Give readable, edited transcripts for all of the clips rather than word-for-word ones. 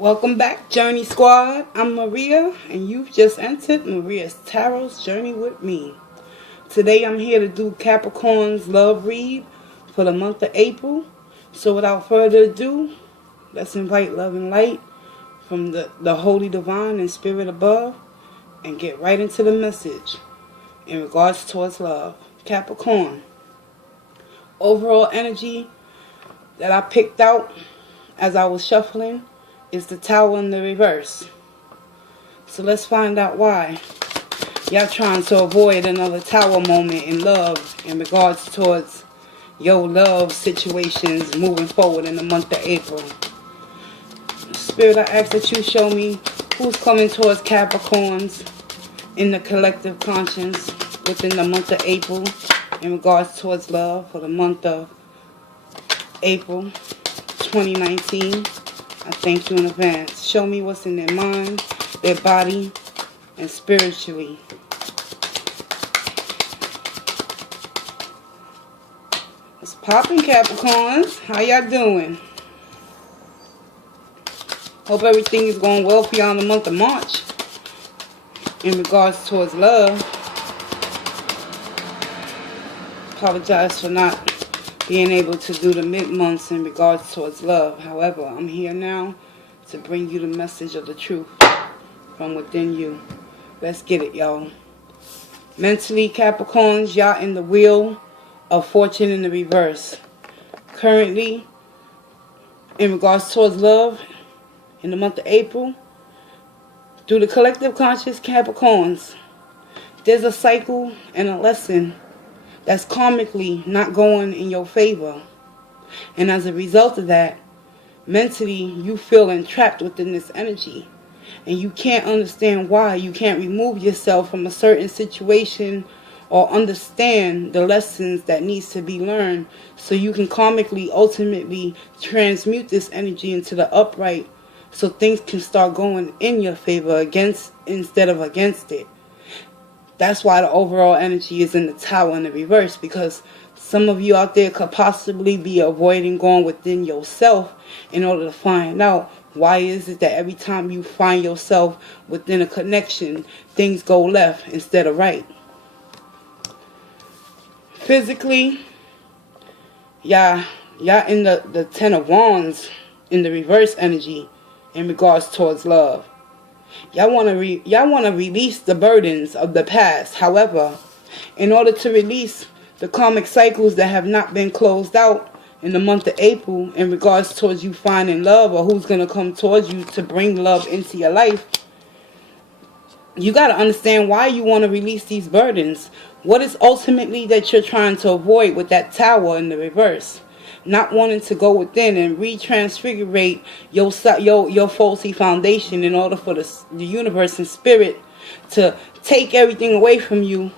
Welcome back, Journey Squad. I'm Maria, and you've just entered Maria's Tarot's Journey with me. Today I'm here to do Capricorn's love read for the month of April. So without further ado, let's invite love and light from the Holy Divine and Spirit above and get right into the message in regards towards love. Capricorn. Overall energy that I picked out as I was shuffling is the Tower in the reverse. So let's find out why y'all trying to avoid another Tower moment in love in regards towards your love situations moving forward in the month of April. Spirit, I ask that you show me who's coming towards Capricorns in the collective conscience within the month of April in regards towards love for the month of April 2019. I thank you in advance. Show me what's in their mind, their body, and spiritually. What's poppin', Capricorns? How y'all doing? Hope everything is going well for y'all in the month of March in regards towards love. Apologize for not being able to do the mid-months in regards towards love. However, I'm here now to bring you the message of the truth from within you. Let's get it, y'all. Mentally, Capricorns, y'all in the wheel of fortune in the reverse. Currently, in regards towards love, in the month of April, through the collective conscious Capricorns, there's a cycle and a lesson that's karmically not going in your favor. And as a result of that, mentally you feel entrapped within this energy. And you can't understand why. You can't remove yourself from a certain situation or understand the lessons that needs to be learned so you can karmically ultimately transmute this energy into the upright so things can start going in your favor instead of against it. That's why the overall energy is in the Tower in the reverse, because some of you out there could possibly be avoiding going within yourself in order to find out why is it that every time you find yourself within a connection, things go left instead of right. Physically, y'all in the Ten of Wands in the reverse energy in regards towards love. Y'all want to release the burdens of the past. However, in order to release the karmic cycles that have not been closed out in the month of April in regards towards you finding love or who's going to come towards you to bring love into your life, you got to understand why you want to release these burdens. What is ultimately that you're trying to avoid with that Tower in the reverse? Not wanting to go within and retransfigurate your faulty foundation in order for the universe and spirit to take everything away from you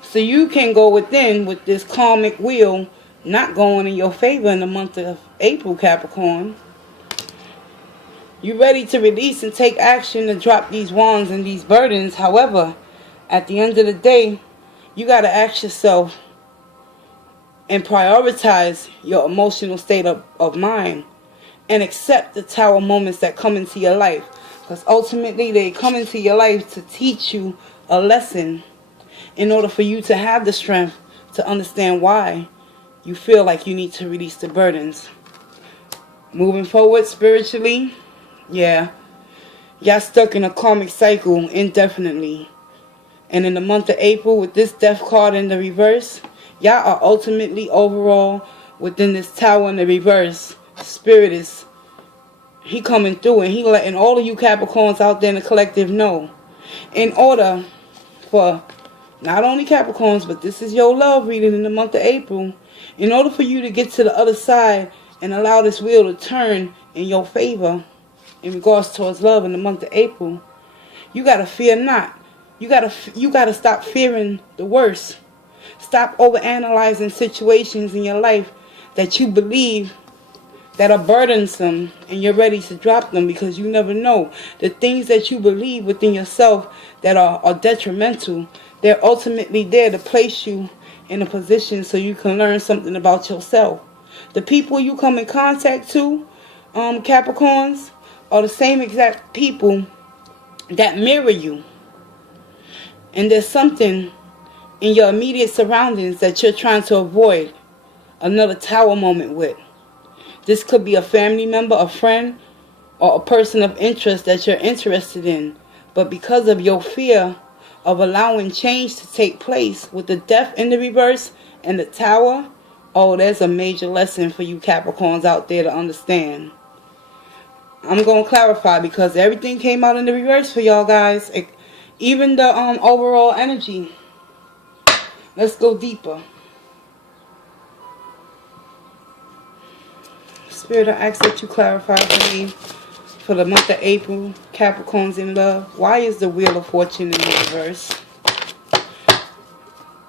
so you can go within with this karmic wheel not going in your favor in the month of April, Capricorn. You're ready to release and take action to drop these wands and these burdens. However, at the end of the day, you got to ask yourself and prioritize your emotional state of mind and accept the Tower moments that come into your life. Because ultimately they come into your life to teach you a lesson in order for you to have the strength to understand why you feel like you need to release the burdens. Moving forward spiritually, y'all stuck in a karmic cycle indefinitely. And in the month of April with this Death card in the reverse, y'all are ultimately overall within this Tower in the reverse. Spirit is, he coming through and he letting all of you Capricorns out there in the collective know. In order for not only Capricorns, but this is your love reading in the month of April. In order for you to get to the other side and allow this wheel to turn in your favor in regards towards love in the month of April, you got to fear not. You gotta stop fearing the worst. Stop overanalyzing situations in your life that you believe that are burdensome and you're ready to drop them because you never know. The things that you believe within yourself that are detrimental, they're ultimately there to place you in a position so you can learn something about yourself. The people you come in contact to, Capricorns, are the same exact people that mirror you. And there's something in your immediate surroundings that you're trying to avoid another tower moment with. This could be a family member, a friend, or a person of interest that you're interested in. But because of your fear of allowing change to take place with the death in the reverse and the tower, oh, there's a major lesson for you Capricorns out there to understand. I'm going to clarify because everything came out in the reverse for y'all guys. Even the overall energy. Let's go deeper. Spirit, I ask that you clarify for me for the month of April, Capricorns in love. Why is the Wheel of Fortune in the reverse?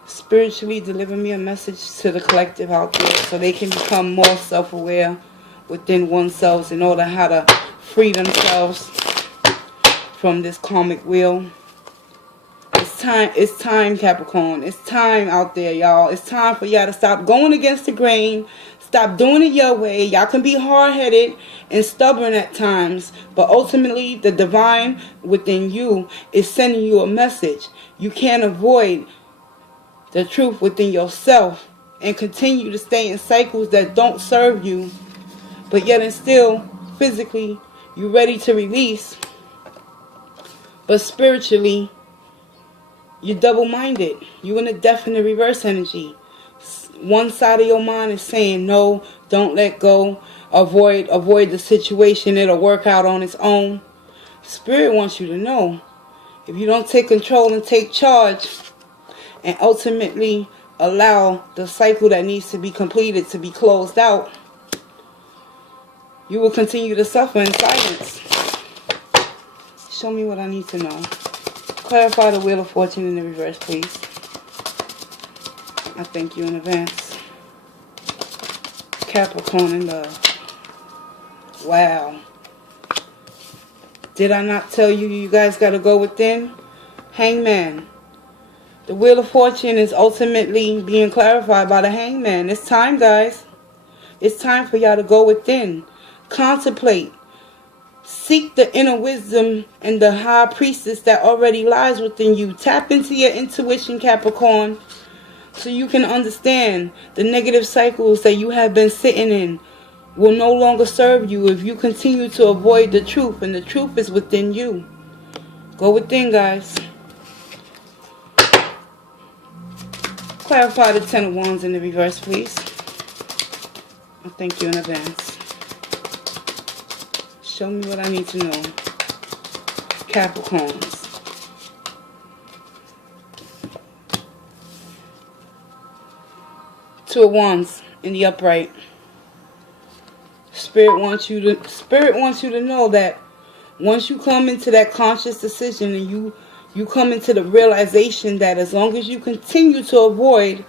Spiritually deliver me a message to the collective out there so they can become more self-aware within oneself in order how to free themselves from this karmic wheel. It's time, Capricorn. It's time out there, y'all. It's time for y'all to stop going against the grain. Stop doing it your way. Y'all can be hard-headed and stubborn at times, but ultimately the divine within you is sending you a message. You can't avoid the truth within yourself and continue to stay in cycles that don't serve you, but yet and still physically you're ready to release, but spiritually you're double-minded. You're in a death in the reverse energy. One side of your mind is saying no, don't let go, avoid the situation, it'll work out on its own. Spirit wants you to know, if you don't take control and take charge and ultimately allow the cycle that needs to be completed to be closed out, you will continue to suffer in silence. Show me what I need to know. Clarify the Wheel of Fortune in the reverse, please. I thank you in advance. Capricorn in love. Wow. Did I not tell you you guys got to go within? Hangman. The Wheel of Fortune is ultimately being clarified by the Hangman. It's time, guys. It's time for y'all to go within. Contemplate. Seek the inner wisdom and the high priestess that already lies within you. Tap into your intuition, Capricorn, so you can understand the negative cycles that you have been sitting in will no longer serve you if you continue to avoid the truth, and the truth is within you. Go within, guys. Clarify the Ten of Wands in the reverse, please. I thank you in advance. Show me what I need to know. Capricorns. Two of Wands in the upright. Spirit wants you to know that once you come into that conscious decision and you come into the realization that as long as you continue to avoid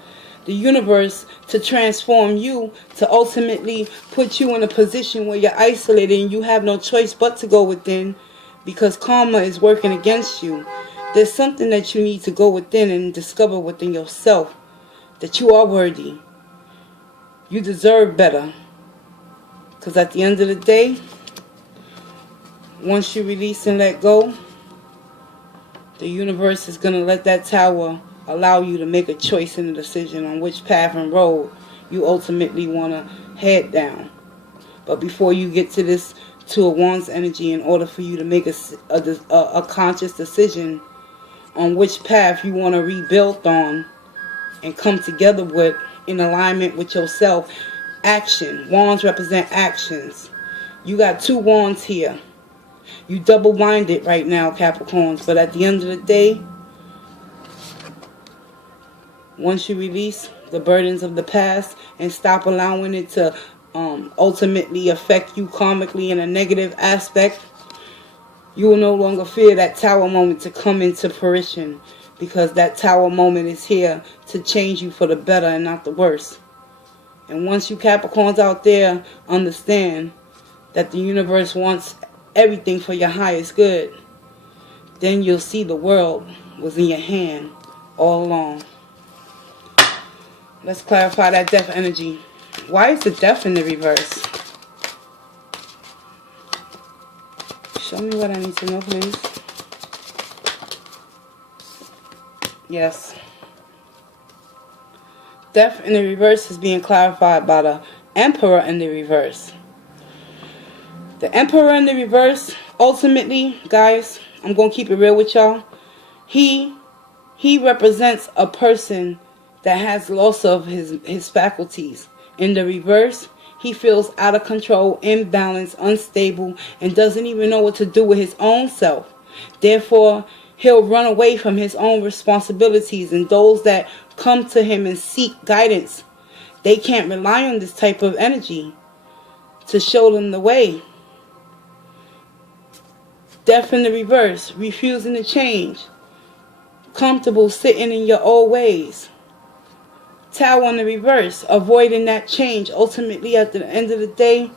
the universe to transform you, to ultimately put you in a position where you're isolated and you have no choice but to go within because karma is working against you. There's something that you need to go within and discover within yourself, that you are worthy. You deserve better. Because at the end of the day, once you release and let go, the universe is going to let that tower allow you to make a choice and a decision on which path and road you ultimately want to head down. But before you get to this Two of Wands energy, in order for you to make a conscious decision on which path you want to rebuild on and come together with in alignment with yourself, action. Wands represent actions. You got two wands here. You double-minded right now, Capricorns. But at the end of the day, once you release the burdens of the past and stop allowing it to ultimately affect you karmically in a negative aspect, you will no longer fear that tower moment to come into fruition, because that tower moment is here to change you for the better and not the worse. And once you Capricorns out there understand that the universe wants everything for your highest good, then you'll see the world was in your hand all along. Let's clarify that death energy. Why is the death in the reverse? Show me what I need to know, please. Yes. Death in the reverse is being clarified by the Emperor in the reverse. The Emperor in the reverse, ultimately, guys, I'm going to keep it real with y'all. He represents a person that has loss of his faculties. In the reverse, he feels out of control, imbalanced, unstable, and doesn't even know what to do with his own self. Therefore, he'll run away from his own responsibilities, and those that come to him and seek guidance, they can't rely on this type of energy to show them the way. Death in the reverse, refusing to change, comfortable sitting in your old ways. Tower in the reverse, avoiding that change. Ultimately, at the end of the day,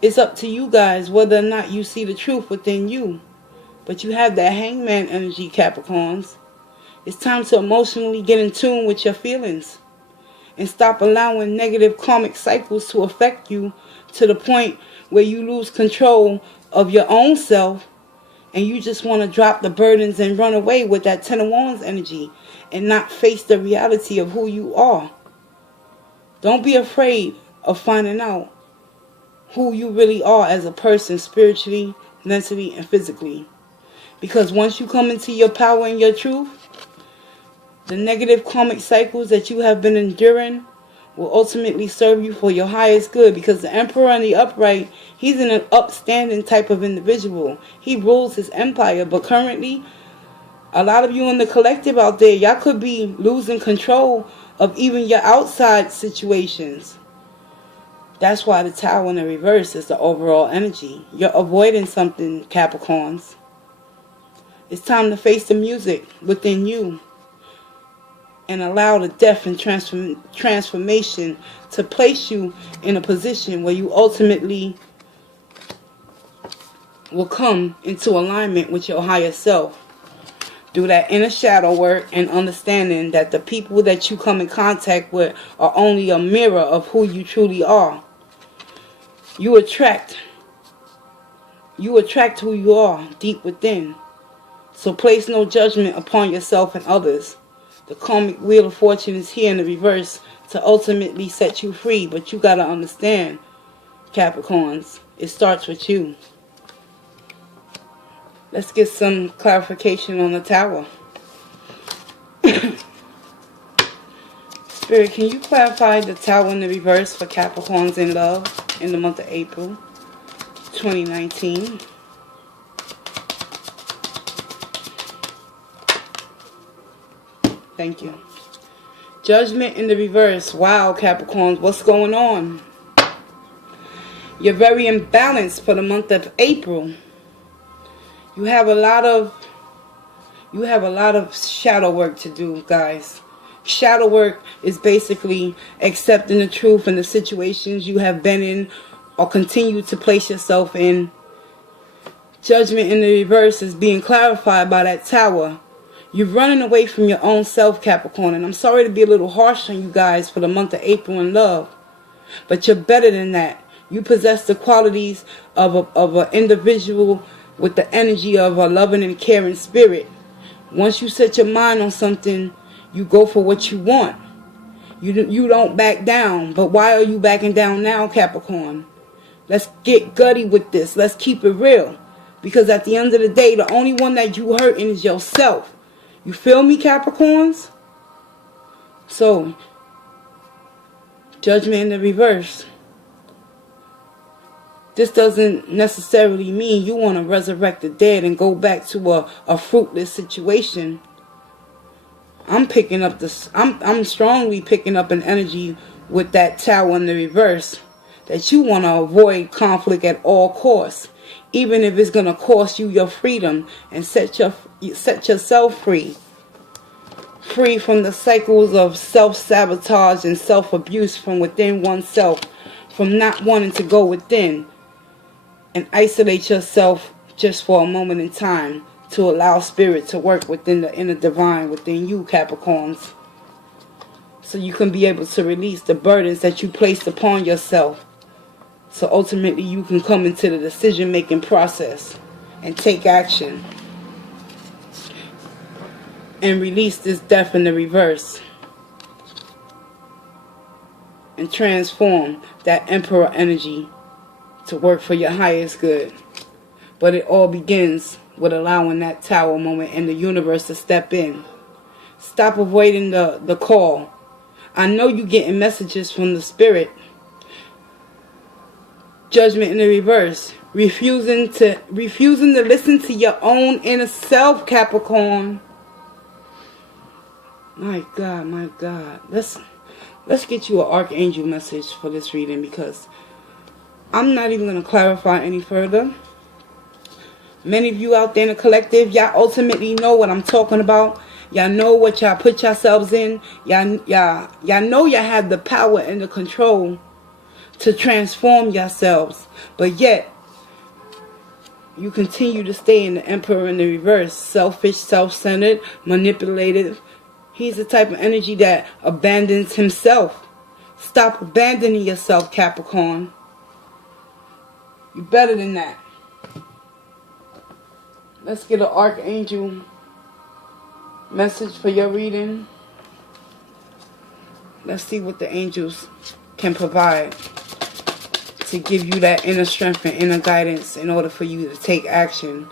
it's up to you guys whether or not you see the truth within you. But you have that hangman energy, Capricorns. It's time to emotionally get in tune with your feelings and stop allowing negative karmic cycles to affect you to the point where you lose control of your own self and you just want to drop the burdens and run away with that Ten of Wands energy and not face the reality of who you are. Don't be afraid of finding out who you really are as a person, spiritually, mentally, and physically. Because once you come into your power and your truth, the negative karmic cycles that you have been enduring will ultimately serve you for your highest good. Because the Emperor in the upright, he's an upstanding type of individual. He rules his empire. But currently, a lot of you in the collective out there, y'all could be losing control of even your outside situations. That's why the Tower in the reverse is the overall energy. You're avoiding something, Capricorns. It's time to face the music within you and allow the death and transformation to place you in a position where you ultimately will come into alignment with your higher self. Do that inner shadow work and understanding that the people that you come in contact with are only a mirror of who you truly are. You attract who you are deep within. So place no judgment upon yourself and others. The karmic wheel of fortune is here in the reverse to ultimately set you free. But you got to understand, Capricorns, it starts with you. Let's get some clarification on the Tower. Spirit, can you clarify the Tower in the reverse for Capricorns in love in the month of April 2019? Thank you. Judgment in the reverse. Wow, Capricorns, what's going on? You're very imbalanced for the month of April. You have a lot of shadow work to do, guys. Shadow work is basically accepting the truth in the situations you have been in or continue to place yourself in. Judgment in the reverse is being clarified by that Tower. You're running away from your own self, Capricorn. And I'm sorry to be a little harsh on you guys for the month of April in love. But you're better than that. You possess the qualities of an individual with the energy of a loving and caring spirit. Once you set your mind on something, you go for what you want. You don't back down. But why are you backing down now, Capricorn? Let's get gutty with this. Let's keep it real. Because at the end of the day, the only one that you hurting is yourself. You feel me, Capricorns? So, judgment in the reverse. This doesn't necessarily mean you want to resurrect the dead and go back to a fruitless situation. I'm picking up this. I'm strongly picking up an energy with that Tower in the reverse that you want to avoid conflict at all costs, even if it's going to cost you your freedom, and set yourself free. Free from the cycles of self-sabotage and self-abuse from within oneself, from not wanting to go within and isolate yourself just for a moment in time to allow spirit to work within the inner divine within you, Capricorns, so you can be able to release the burdens that you placed upon yourself, so ultimately you can come into the decision-making process and take action and release this death in the reverse and transform that Emperor energy to work for your highest good. But it all begins with allowing that Tower moment in the universe to step in. Stop avoiding the call. I know you're getting messages from the spirit. Judgment in the reverse. Refusing to listen to your own inner self, Capricorn. My God, my God. Let's get you an archangel message for this reading, because I'm not even going to clarify any further. Many of you out there in the collective, y'all ultimately know what I'm talking about. Y'all know what y'all put yourselves in. Y'all know y'all have the power and the control to transform yourselves. But yet, you continue to stay in the Emperor in the reverse. Selfish, self-centered, manipulative. He's the type of energy that abandons himself. Stop abandoning yourself, Capricorn. You're better than that. Let's get an archangel message for your reading. Let's see what the angels can provide to give you that inner strength and inner guidance in order for you to take action.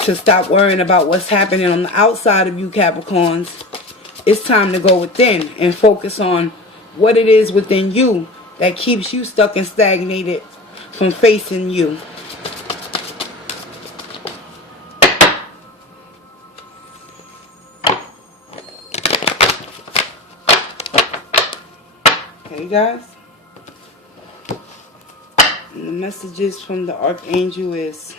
To stop worrying about what's happening on the outside of you, Capricorns. It's time to go within and focus on what it is within you that keeps you stuck and stagnated from facing you. Okay, guys. And the messages from the archangel is,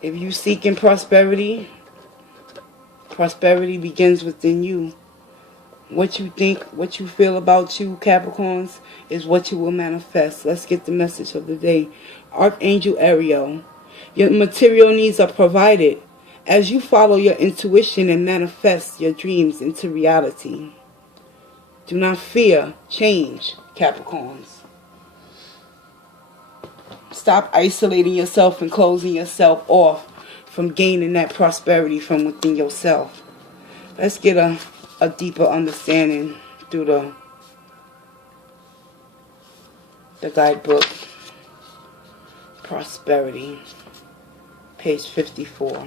if you seeking prosperity, prosperity begins within you. What you think, what you feel about you, Capricorns, is what you will manifest. Let's get the message of the day. Archangel Ariel, your material needs are provided as you follow your intuition and manifest your dreams into reality. Do not fear change, Capricorns. Stop isolating yourself and closing yourself off from gaining that prosperity from within yourself. Let's get a deeper understanding through the guidebook. Prosperity. Page 54.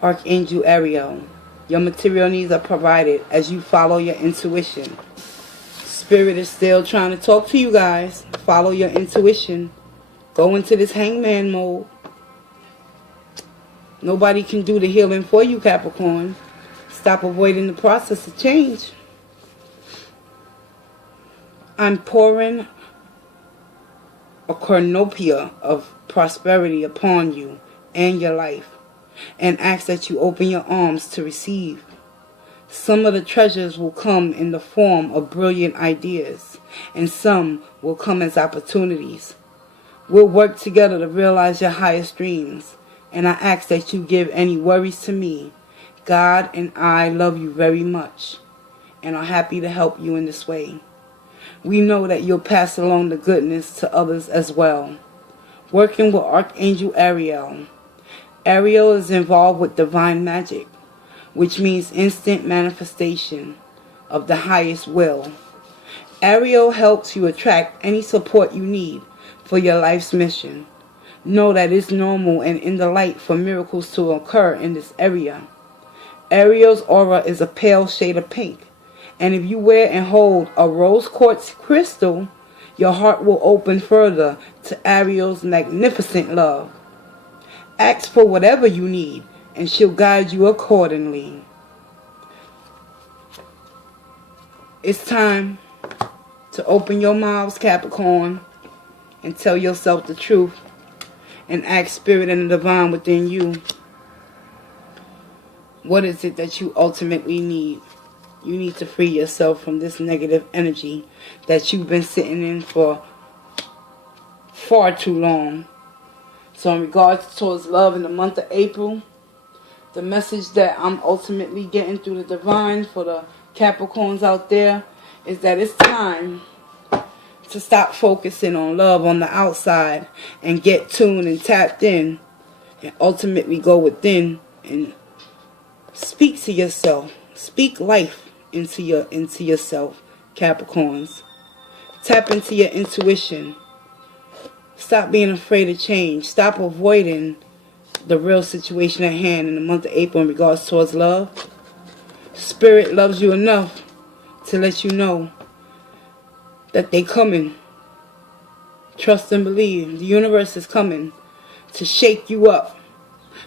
Archangel Ariel, your material needs are provided as you follow your intuition. Spirit is still trying to talk to you guys. Follow your intuition. Go into this hangman mode. Nobody can do the healing for you, Capricorn. Stop avoiding the process of change. I'm pouring a cornucopia of prosperity upon you and your life, and ask that you open your arms to receive. Some of the treasures will come in the form of brilliant ideas, and some will come as opportunities. We'll work together to realize your highest dreams, and I ask that you give any worries to me. God and I love you very much, and are happy to help you in this way. We know that you'll pass along the goodness to others as well. Working with Archangel Ariel. Ariel is involved with divine magic, which means instant manifestation of the highest will. Ariel helps you attract any support you need for your life's mission. Know that it's normal and in the light for miracles to occur in this area. Ariel's aura is a pale shade of pink, and if you wear and hold a rose quartz crystal, your heart will open further to Ariel's magnificent love. Ask for whatever you need, and she'll guide you accordingly. It's time to open your mouths, Capricorn, and tell yourself the truth, and ask Spirit and the Divine within you. What is it that you ultimately need? You need to free yourself from this negative energy that you've been sitting in for far too long. So in regards towards love in the month of April, The message that I'm ultimately getting through the divine for the Capricorns out there is that it's time to stop focusing on love on the outside and get tuned and tapped in and ultimately go within and speak to yourself. Speak life into yourself, Capricorns. Tap into your intuition. Stop being afraid of change. Stop avoiding the real situation at hand in the month of April in regards towards love. Spirit loves you enough to let you know that they coming. Trust and believe. The universe is coming to shake you up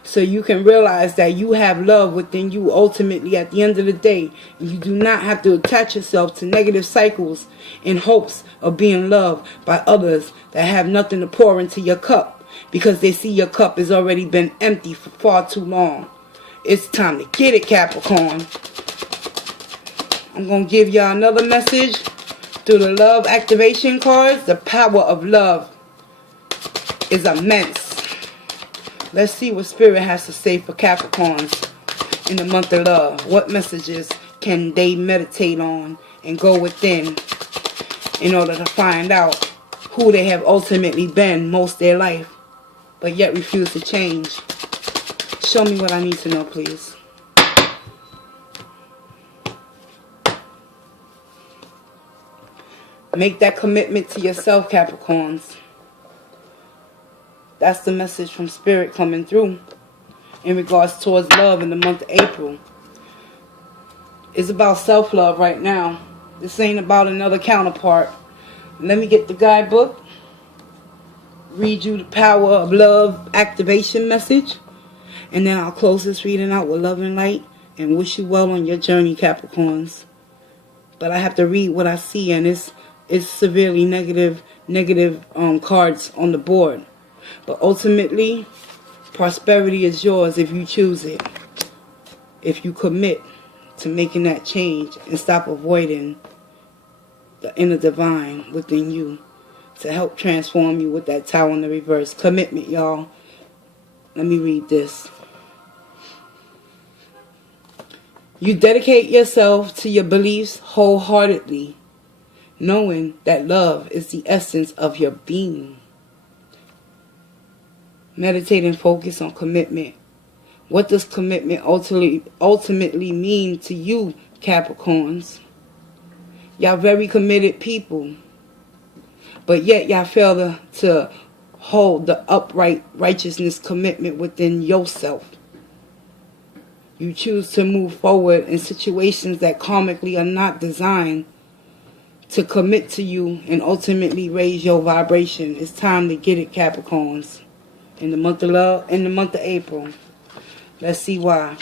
so you can realize that you have love within you ultimately at the end of the day. You do not have to attach yourself to negative cycles in hopes of being loved by others that have nothing to pour into your cup because they see your cup has already been empty for far too long. It's time to get it, Capricorn. I'm going to give y'all another message through the love activation cards. The power of love is immense. Let's see what Spirit has to say for Capricorns in the month of love. What messages can they meditate on and go within in order to find out who they have ultimately been most of their life, but yet refuse to change? Show me what I need to know, please. Make that commitment to yourself, Capricorns. That's the message from Spirit coming through in regards towards love in the month of April. It's about self-love right now. This ain't about another counterpart. Let me get the guidebook. Read you the power of love activation message. And then I'll close this reading out with love and light and wish you well on your journey, Capricorns. But I have to read what I see, and it's severely negative cards on the board. But ultimately, prosperity is yours if you choose it. If you commit to making that change and stop avoiding the inner divine within you to help transform you with that Tower in the reverse. Commitment, y'all. Let me read this. You dedicate yourself to your beliefs wholeheartedly, knowing that love is the essence of your being. Meditate and focus on commitment. What does commitment ultimately mean to you, Capricorns? Y'all very committed people, but yet y'all fail to hold the upright righteousness commitment within yourself. You choose to move forward in situations that karmically are not designed to commit to you and ultimately raise your vibration. It's time to get it, Capricorns. In the month of love, in the month of April. Let's see why.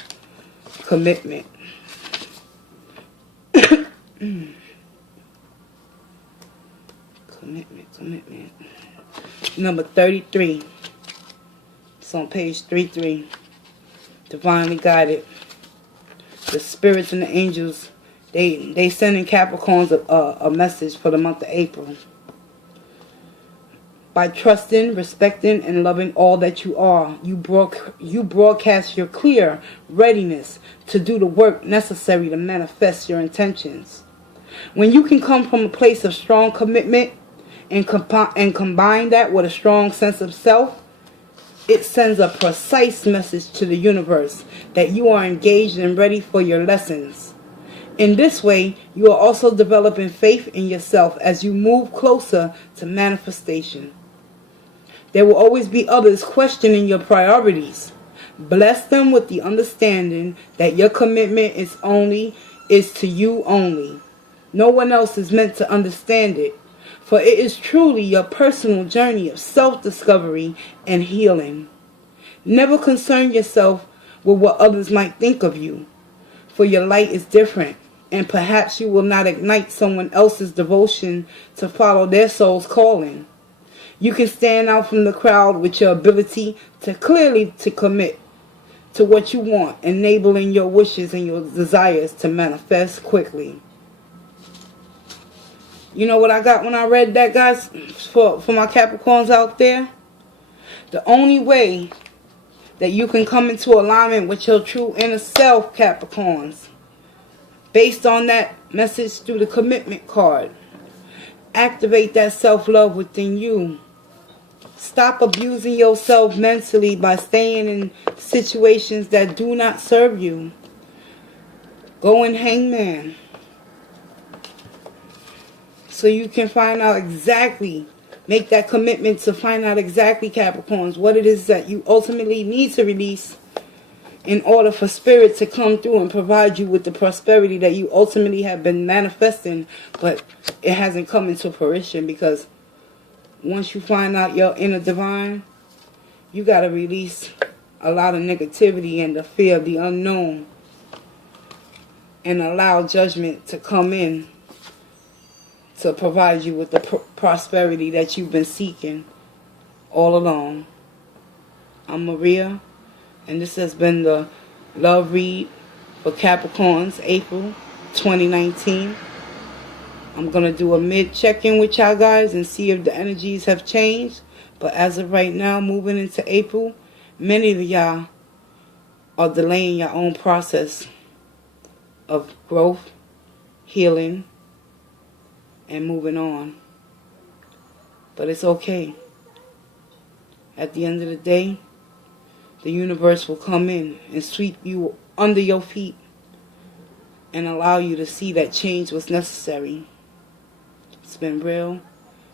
Commitment. Commitment. Number 33. It's on page 33. Divinely guided. The spirits and the angels, they sending Capricorns a message for the month of April. By trusting, respecting, and loving all that you are, you broadcast your clear readiness to do the work necessary to manifest your intentions. When you can come from a place of strong commitment and combine that with a strong sense of self, it sends a precise message to the universe that you are engaged and ready for your lessons. In this way, you are also developing faith in yourself as you move closer to manifestation. There will always be others questioning your priorities. Bless them with the understanding that your commitment is to you only. No one else is meant to understand it, for it is truly your personal journey of self-discovery and healing. Never concern yourself with what others might think of you, for your light is different, and perhaps you will not ignite someone else's devotion to follow their soul's calling. You can stand out from the crowd with your ability to clearly commit to what you want, enabling your wishes and your desires to manifest quickly. You know what I got when I read that, guys, for my Capricorns out there? The only way that you can come into alignment with your true inner self, Capricorns. Based on that message through the commitment card. Activate that self-love within you. Stop abusing yourself mentally by staying in situations that do not serve you. Go in Hangman. So you can find out exactly, make that commitment to find out exactly, Capricorns, what it is that you ultimately need to release in order for Spirit to come through and provide you with the prosperity that you ultimately have been manifesting, but it hasn't come into fruition. Because once you find out your inner divine, you got to release a lot of negativity and the fear of the unknown and allow judgment to come in to provide you with the prosperity that you've been seeking all along. I'm Maria, and this has been the love read for Capricorns, April 2019. I'm going to do a mid check-in with y'all guys and see if the energies have changed. But as of right now, moving into April, many of y'all are delaying your own process of growth, healing, and moving on. But it's okay. At the end of the day, the universe will come in and sweep you under your feet and allow you to see that change was necessary. It's been real.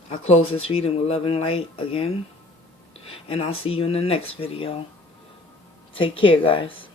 I'll close this reading with love and light again. And I'll see you in the next video. Take care, guys.